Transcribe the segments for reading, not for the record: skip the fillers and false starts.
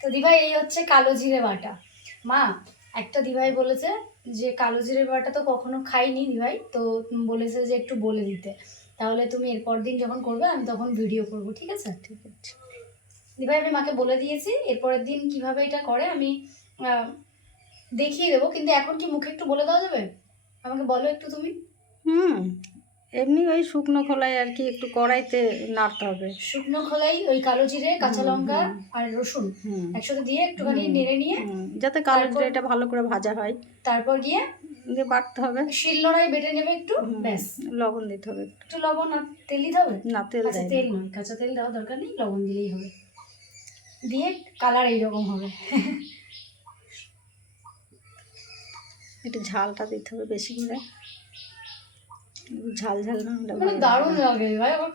তো দিভাই এই হচ্ছে কালো জিরে বাটা। মা একটা দিভাই বলেছে যে কালো জিরে বাটা তো কখনো খাইনি দিভাই, তো বলেছে যে একটু বলে দিতে, তাহলে তুমি এরপর দিন যখন করবে আমি তখন ভিডিও করব, ঠিক আছে? ঠিক আছে দিভাই আমি মাকে বলে দিয়েছি, এরপরের দিন কিভাবে এটা করে আমি দেখিয়ে দেবো, কিন্তু এখন কি মুখে একটু বলে দেওয়া যাবে? আমাকে বলো একটু তুমি। হুম এমনি ওই শুকনো খোলায় আর কি একটু কড়াইতে নাড়তে হবে। শুকনো খোলাই ওই কালো জিরে, কাঁচা লঙ্কা আর রসুন হুম একসাথে দিয়ে একটুখানি নেড়ে নিয়ে যাতে কালো তারপর জিরাটা ভালো করে ভাজা হয়, তারপর গিয়ে দিয়ে বাটতে হবে। শিলনোড়ায় বেটে নেবে একটু, ব্যাস। লবণ দিতে হবে একটু। একটু লবণ আর তেল দিতে হবে? না তেল আচ্ছা দেয় তেল না। নয়, কাঁচা তেল দেওয়ার দরকার নেই, লবণ দিলেই হবে। দিয়ে কালার এইরকম হবে। একটু ঝালটা দিতে হবে বেশি করে, ঝাল ঝাল না হলে মানে ভালো দারুণ লাগবে না। লাগে ভাই, আবার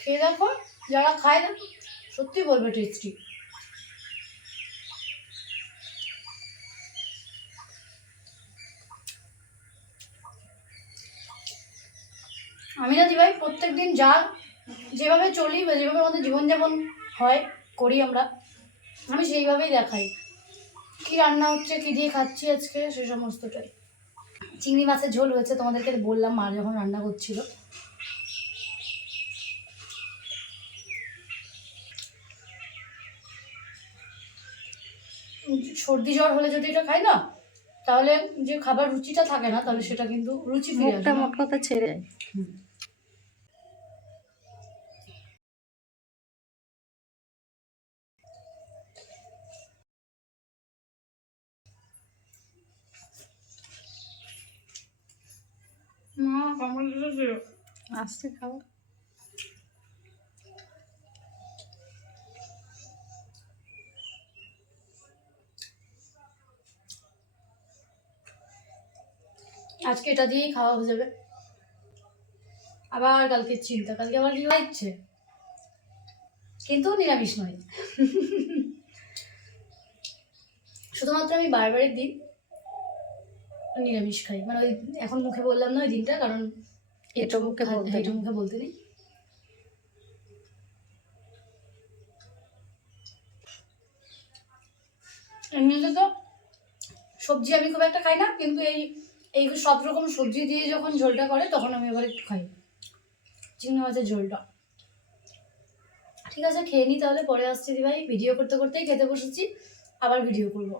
খেয়ে দেখো, যারা খায় দেখো সত্যি বলবে টেস্টি। আমি না ভাই প্রত্যেক দিন যা যেভাবে চলি বা যেভাবে আমাদের জীবনযাপন হয় করি আমরা, আমি সেইভাবেই দেখাই কি রান্না হচ্ছে, কি দিয়ে খাচ্ছি আজকে, সে সমস্তটাই। চিংড়ি মাছের ঝোল হয়েছে, তোমাদেরকে বললাম মা যখন রান্না করছিল। সর্দি জ্বর হলে যদি এটা খাই না, তাহলে যে খাবার রুচিটা থাকে না, তাহলে সেটা কিন্তু রুচি ফিরে মুখটা আসে না। মোট কথা ছেড়ে যায়। মা কামড় দিয়েছে। আস্তে খাও। আজকে এটা দিয়েই খাওয়া হয়ে যাবে। আবার কালকে চিন্তা, কালকে আবার কি ইচ্ছে, কিন্তু নিরামিষ নয়। শুধুমাত্র আমি বারবারের দিন নিরামিষ খাই, মানে ওই এখন মুখে বললাম না ওই দিনটা, কারণ এটা মুখে বলতে এটা নেই। মুখে বলতে নেই। এমনিতে তো সবজি আমি খুব একটা খাই না, কিন্তু এই এই সব রকম সবজি দিয়ে যখন ঝোলটা করে তখন আমি আবার একটু খাই চিংড়ি মাছের ঝোলটা। ঠিক আছে খেয়ে নিই তাহলে, পরে আসছি দিভাই, ভিডিও করতে করতেই খেতে বসেছি, আবার ভিডিও করবো।